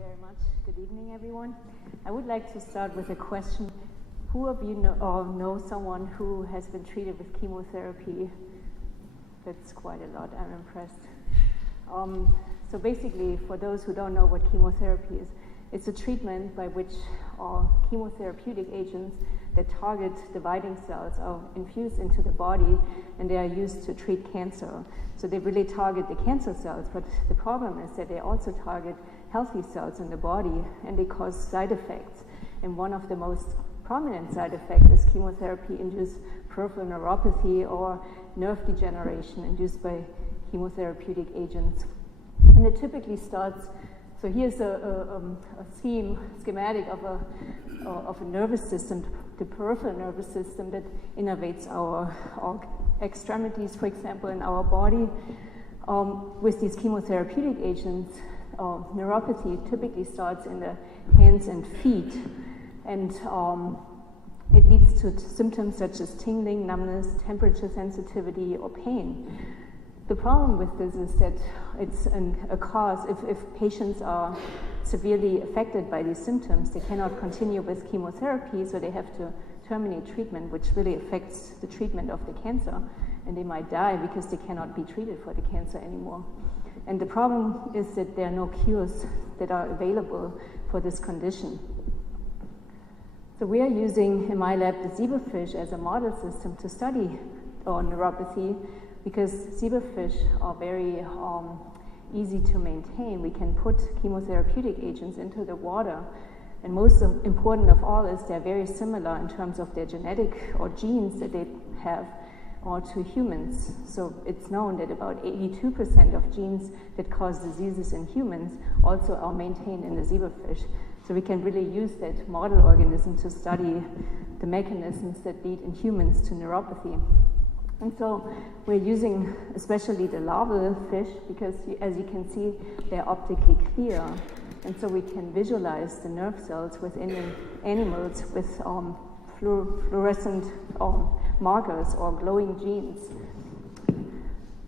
very much. Good evening, everyone. I would like to start with a question. Who of you know someone who has been treated with chemotherapy? That's quite a lot. I'm impressed. So basically, for those who don't know what chemotherapy is, it's a treatment by which chemotherapeutic agents that target dividing cells are infused into the body, and they are used to treat cancer. So they really target the cancer cells, but the problem is that they also target healthy cells in the body, and they cause side effects. And one of the most prominent side effects is chemotherapy-induced peripheral neuropathy or nerve degeneration induced by chemotherapeutic agents. And it typically starts. So here's a schematic of a nervous system, the peripheral nervous system that innervates our extremities, for example, in our body. With these chemotherapeutic agents, neuropathy typically starts in the hands and feet, and it leads to symptoms such as tingling, numbness, temperature sensitivity, or pain. The problem with this is that it's a cause. If patients are severely affected by these symptoms, they cannot continue with chemotherapy, so they have to terminate treatment, which really affects the treatment of the cancer, and they might die because they cannot be treated for the cancer anymore. And the problem is that there are no cures that are available for this condition. So we are using, in my lab, the zebrafish as a model system to study neuropathy, because zebrafish are very easy to maintain. We can put chemotherapeutic agents into the water, and most important of all is they're very similar in terms of their genetic or genes that they have to humans. So it's known that about 82% of genes that cause diseases in humans also are maintained in the zebrafish. So we can really use that model organism to study the mechanisms that lead in humans to neuropathy. And so we're using especially the larval fish because, as you can see, they're optically clear. And so we can visualize the nerve cells within the animals with fluorescent markers or glowing genes.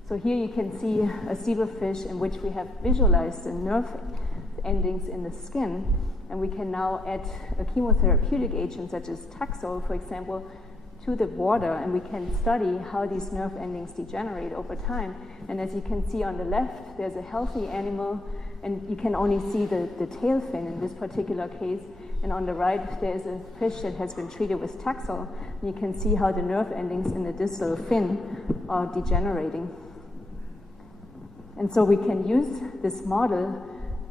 So here you can see a zebrafish in which we have visualized the nerve endings in the skin, and we can now add a chemotherapeutic agent such as Taxol, for example, to the water, and we can study how these nerve endings degenerate over time. And as you can see on the left, there's a healthy animal, and you can only see the tail fin in this particular case. And on the right, there's a fish that has been treated with Taxol, and you can see how the nerve endings in the distal fin are degenerating. And so we can use this model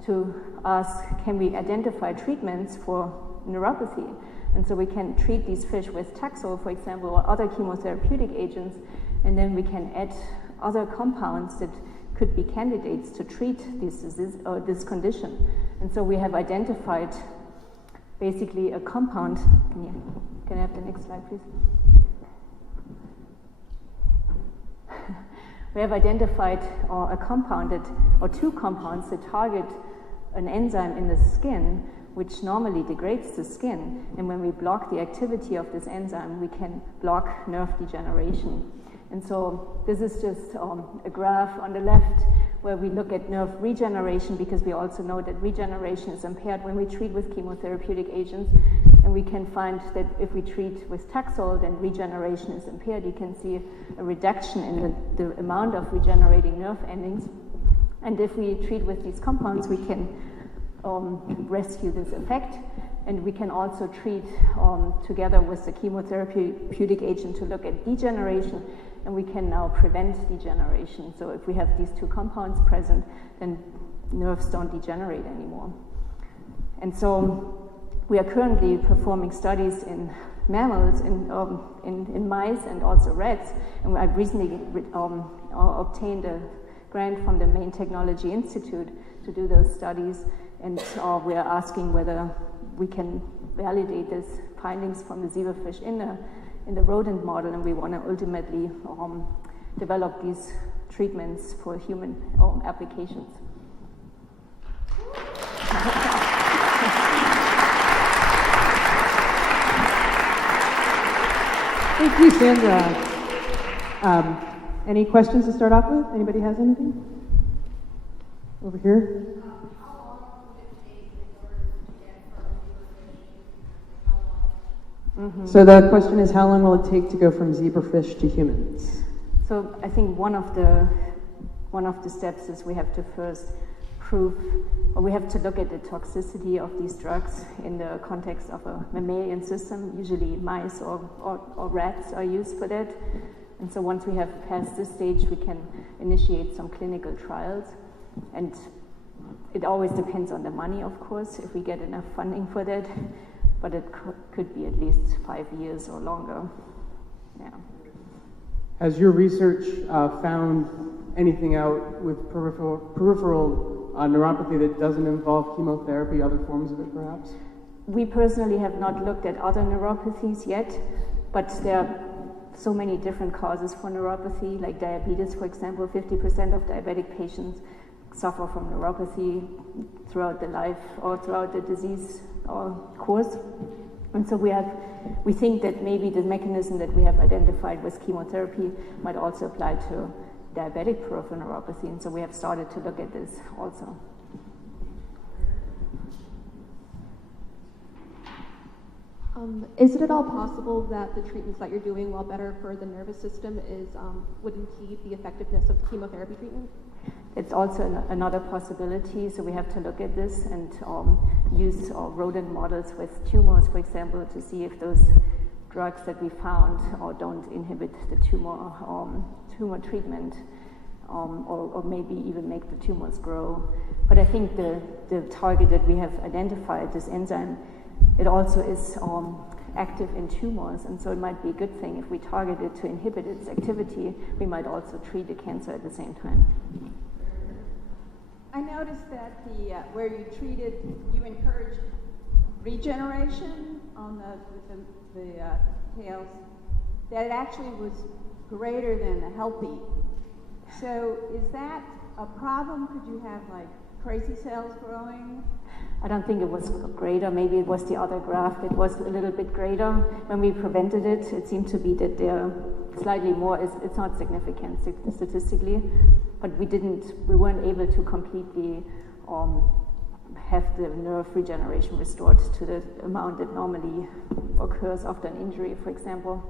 to ask, can we identify treatments for neuropathy? And so we can treat these fish with Taxol, for example, or other chemotherapeutic agents, and then we can add other compounds that could be candidates to treat this disease or this condition. And so we have identified basically a compound. Can I have the next slide, please? We have identified a compound or two compounds that target an enzyme in the skin which normally degrades the skin, and when we block the activity of this enzyme, we can block nerve degeneration. And so this is just a graph on the left where we look at nerve regeneration, because we also know that regeneration is impaired when we treat with chemotherapeutic agents, and we can find that if we treat with Taxol, then regeneration is impaired. You can see a reduction in the amount of regenerating nerve endings, and if we treat with these compounds, we can rescue this effect, and we can also treat together with the chemotherapeutic agent to look at degeneration, and we can now prevent degeneration. So if we have these two compounds present, then nerves don't degenerate anymore. And so we are currently performing studies in mammals, in mice, and also rats, and I've recently obtained a grant from the Maine Technology Institute to do those studies. And we are asking whether we can validate these findings from the zebrafish in the rodent model, and we want to ultimately develop these treatments for human applications. Thank you, Sandra. Any questions to start off with? Anybody has anything? Over here. How long would it take So the question is, how long will it take to go from zebrafish to humans? So I think one of the steps is we have to first prove, or we have to look at the toxicity of these drugs in the context of a mammalian system. Usually mice or rats are used for that. And so once we have passed this stage, we can initiate some clinical trials. And it always depends on the money, of course, if we get enough funding for that. But it could be at least 5 years or longer. Yeah. Has your research found anything out with peripheral neuropathy that doesn't involve chemotherapy, other forms of it perhaps? We personally have not looked at other neuropathies yet, but there are so many different causes for neuropathy, like diabetes, for example. 50% of diabetic patients suffer from neuropathy throughout their life or throughout the disease course. And so we think that maybe the mechanism that we have identified with chemotherapy might also apply to diabetic peripheral neuropathy, and so we have started to look at this also. Is it at all possible that the treatments that you're doing, while better for the nervous system, would impede the effectiveness of chemotherapy treatment? It's also another possibility, so we have to look at this and use rodent models with tumors, for example, to see if those drugs that we found don't inhibit the tumor treatment, or maybe even make the tumors grow. But I think the target that we have identified, this enzyme, it also is active in tumors, and so it might be a good thing if we target it to inhibit its activity. We might also treat the cancer at the same time. I noticed that where you treated, you encouraged regeneration on the tails, that it actually was greater than a healthy. So is that a problem? Could you have like crazy cells growing? I don't think it was greater. Maybe it was the other graph. It was a little bit greater. When we prevented it, it seemed to be that they're slightly more. It's not significant statistically, but we weren't able to completely have the nerve regeneration restored to the amount that normally occurs after an injury, for example.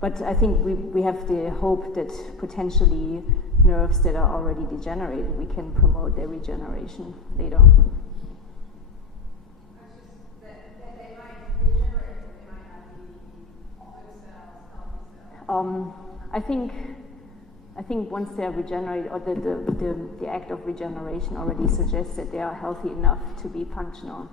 But I think we have the hope that potentially nerves that are already degenerated, we can promote their regeneration later. I think once they are regenerated, or the act of regeneration already suggests that they are healthy enough to be functional.